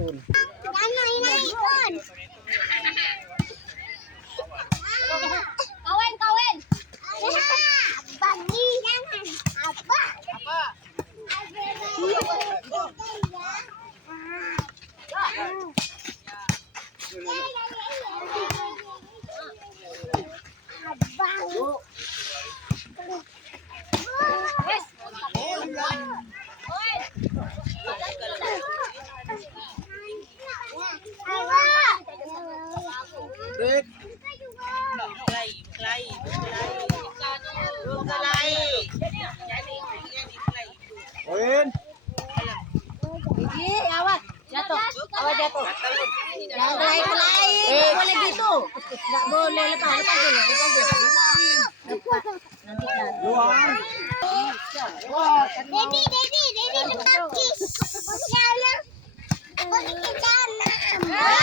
Putol. Ano inaikon? Kawin, kawin. Bagi. Apa? Apa? Dek. Oin. Sige, awat. Jatuh. Awat jatuh. Jangan kelai-kelai. Nggak boleh gitu. Nggak boleh. Lepas dulu. Nanti jatuh. Luang. Dedi, lepas kis. Siapa? Pergi ke sana.